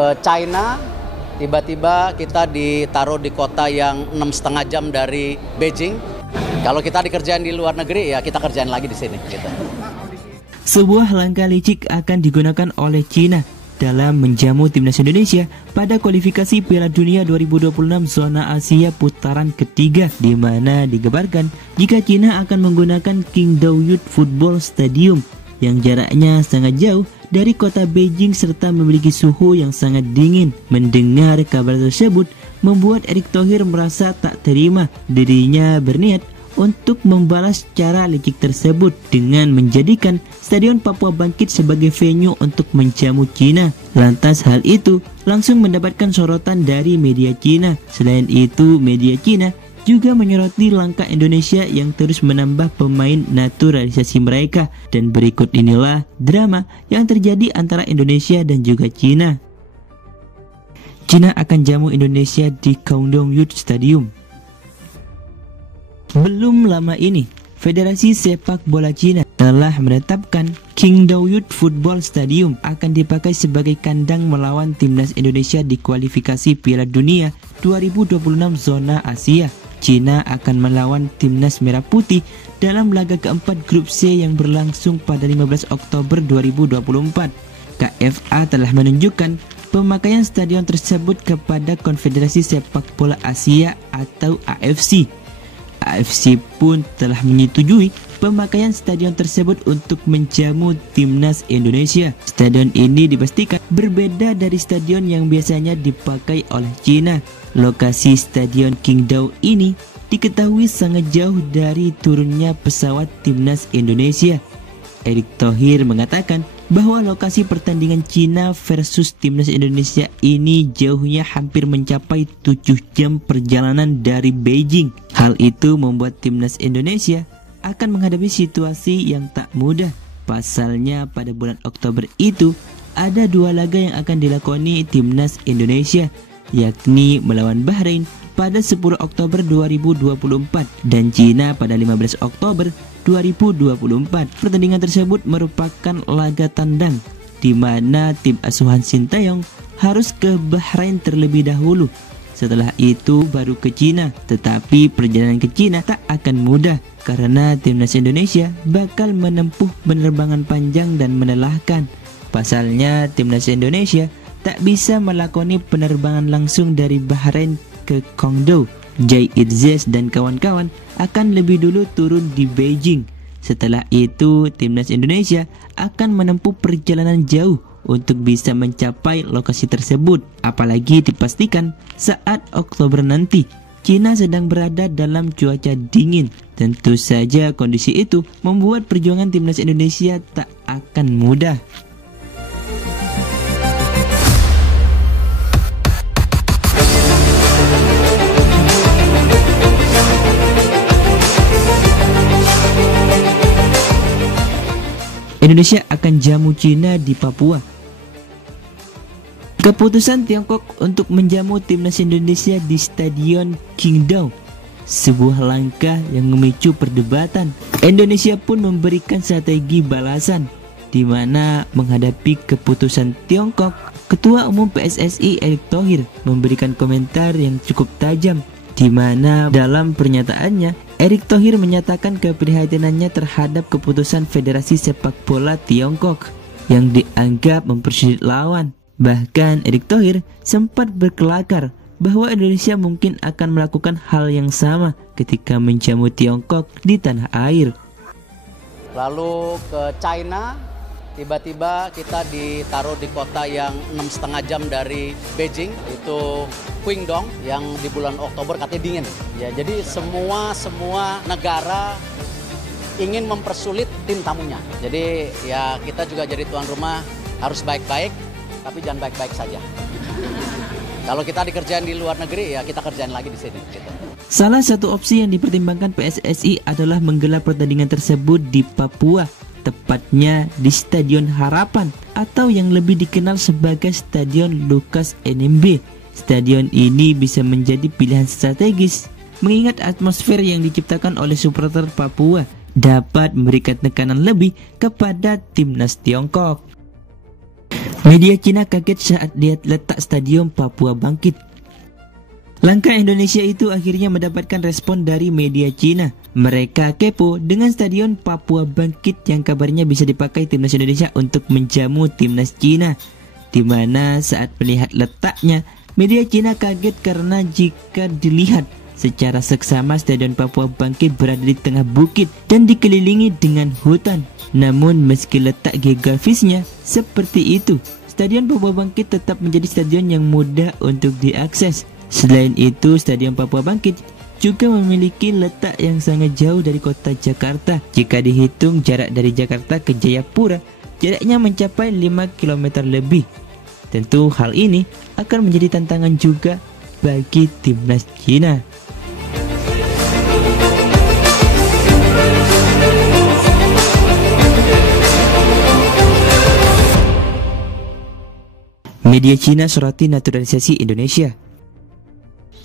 ke China, tiba-tiba kita ditaruh di kota yang 6,5 jam dari Beijing. Kalau kita dikerjain di luar negeri, ya kita kerjain lagi di sini. Gitu. Sebuah langkah licik akan digunakan oleh Cina dalam menjamu timnas Indonesia pada kualifikasi Piala Dunia 2026 zona Asia putaran ketiga, di mana digabarkan jika Cina akan menggunakan Qingdao Youth Football Stadium yang jaraknya sangat jauh dari kota Beijing serta memiliki suhu yang sangat dingin. Mendengar kabar tersebut membuat Erick Thohir merasa tak terima. Dirinya berniat untuk membalas cara licik tersebut dengan menjadikan Stadion Papua Bangkit sebagai venue untuk menjamu Cina. Lantas hal itu langsung mendapatkan sorotan dari media Cina. Selain itu, media Cina juga menyoroti langkah Indonesia yang terus menambah pemain naturalisasi mereka. Dan berikut inilah drama yang terjadi antara Indonesia dan juga Cina. Cina akan jamu Indonesia di Qingdao Youth Stadium. Belum lama ini, Federasi Sepak Bola Cina telah menetapkan Qingdao Youth Football Stadium akan dipakai sebagai kandang melawan timnas Indonesia di kualifikasi Piala Dunia 2026 zona Asia. Cina akan melawan timnas Merah Putih dalam laga keempat grup C yang berlangsung pada 15 Oktober 2024. KFA telah menunjukkan pemakaian stadion tersebut kepada Konfederasi Sepak Bola Asia atau AFC. AFC pun telah menyetujui pemakaian stadion tersebut untuk menjamu timnas Indonesia. Stadion ini dipastikan berbeda dari stadion yang biasanya dipakai oleh Cina. Lokasi Stadion Qingdao ini diketahui sangat jauh dari turunnya pesawat timnas Indonesia. Erick Thohir mengatakan bahwa lokasi pertandingan Cina versus timnas Indonesia ini jauhnya hampir mencapai 7 jam perjalanan dari Beijing. Hal itu membuat timnas Indonesia akan menghadapi situasi yang tak mudah. Pasalnya pada bulan Oktober itu ada 2 laga yang akan dilakoni timnas Indonesia, yakni melawan Bahrain pada 10 Oktober 2024 dan Cina pada 15 Oktober 2024. Pertandingan tersebut merupakan laga tandang di mana tim asuhan Sintayong harus ke Bahrain terlebih dahulu. Setelah itu baru ke Cina. Tetapi perjalanan ke Cina tak akan mudah karena timnas Indonesia bakal menempuh penerbangan panjang dan melelahkan. Pasalnya timnas Indonesia tak bisa melakoni penerbangan langsung dari Bahrain ke Qingdao. Jai Itzes dan kawan-kawan akan lebih dulu turun di Beijing. Setelah itu timnas Indonesia akan menempuh perjalanan jauh untuk bisa mencapai lokasi tersebut. Apalagi dipastikan saat Oktober nanti Cina sedang berada dalam cuaca dingin. Tentu saja kondisi itu membuat perjuangan timnas Indonesia tak akan mudah. Indonesia akan jamu Cina di Papua. Keputusan Tiongkok untuk menjamu timnas Indonesia di Stadion Qingdao, sebuah langkah yang memicu perdebatan. Indonesia pun memberikan strategi balasan, di mana menghadapi keputusan Tiongkok, Ketua Umum PSSI Erick Thohir memberikan komentar yang cukup tajam, di mana dalam pernyataannya Erick Thohir menyatakan keprihatinannya terhadap keputusan Federasi Sepak Bola Tiongkok yang dianggap mempersulit lawan. Bahkan Erick Thohir sempat berkelakar bahwa Indonesia mungkin akan melakukan hal yang sama ketika menjamu Tiongkok di tanah air. Lalu ke China, tiba-tiba kita ditaruh di kota yang 6,5 jam dari Beijing, itu Qingdao, yang di bulan Oktober katanya dingin. Ya, jadi semua negara ingin mempersulit tim tamunya. Jadi ya kita juga jadi tuan rumah harus baik-baik, tapi jangan baik-baik saja. Kalau kita dikerjain di luar negeri, ya kita kerjain lagi di sini. Gitu. Salah satu opsi yang dipertimbangkan PSSI adalah menggelar pertandingan tersebut di Papua, tepatnya di Stadion Harapan atau yang lebih dikenal sebagai Stadion Lukas NMB. Stadion ini bisa menjadi pilihan strategis mengingat atmosfer yang diciptakan oleh supporter Papua dapat memberikan tekanan lebih kepada timnas Tiongkok. Media Cina kaget saat lihat letak Stadion Papua Bangkit. Langkah Indonesia itu akhirnya mendapatkan respon dari media Cina. Mereka kepo dengan Stadion Papua Bangkit yang kabarnya bisa dipakai timnas Indonesia untuk menjamu timnas Cina. Di mana saat melihat letaknya, media Cina kaget karena jika dilihat secara seksama Stadion Papua Bangkit berada di tengah bukit dan dikelilingi dengan hutan. Namun meski letak geografisnya seperti itu, Stadion Papua Bangkit tetap menjadi stadion yang mudah untuk diakses. Selain itu, Stadion Papua Bangkit juga memiliki letak yang sangat jauh dari kota Jakarta. Jika dihitung jarak dari Jakarta ke Jayapura, jaraknya mencapai 5 km lebih. Tentu hal ini akan menjadi tantangan juga bagi timnas Cina. Media Cina soroti naturalisasi Indonesia.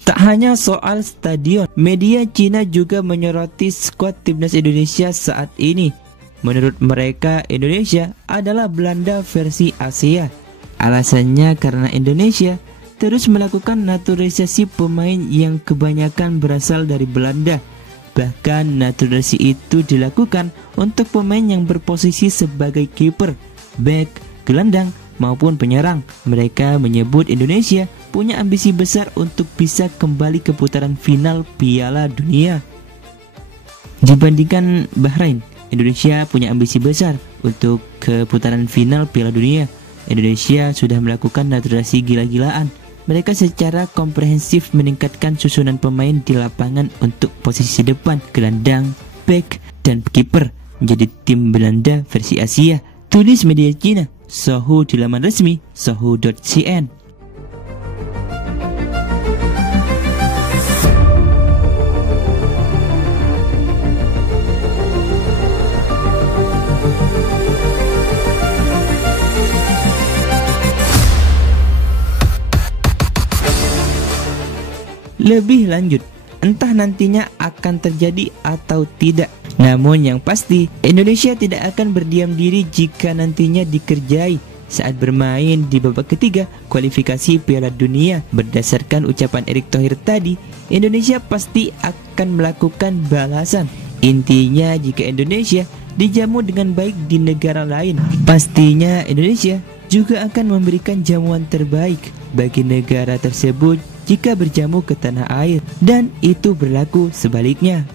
Tak hanya soal stadion, media Cina juga menyoroti skuad timnas Indonesia saat ini. Menurut mereka, Indonesia adalah Belanda versi Asia. Alasannya karena Indonesia terus melakukan naturalisasi pemain yang kebanyakan berasal dari Belanda. Bahkan naturalisasi itu dilakukan untuk pemain yang berposisi sebagai kiper, bek, gelandang, maupun penyerang. Mereka menyebut Indonesia punya ambisi besar untuk bisa kembali ke putaran final Piala Dunia. Dibandingkan Bahrain, Indonesia punya ambisi besar untuk ke putaran final Piala Dunia. Indonesia sudah melakukan naturalisasi gila-gilaan. Mereka secara komprehensif meningkatkan susunan pemain di lapangan untuk posisi depan, gelandang, bek, dan kiper menjadi tim Belanda versi Asia. Tulis media Cina, Sohu di laman resmi sohu.cn. Lebih lanjut, entah nantinya akan terjadi atau tidak. Namun yang pasti, Indonesia tidak akan berdiam diri jika nantinya dikerjai saat bermain di babak ketiga kualifikasi Piala Dunia. Berdasarkan ucapan Erick Thohir tadi, Indonesia pasti akan melakukan balasan. Intinya jika Indonesia dijamu dengan baik di negara lain, pastinya Indonesia juga akan memberikan jamuan terbaik bagi negara tersebut jika berjamu ke tanah air, dan itu berlaku sebaliknya.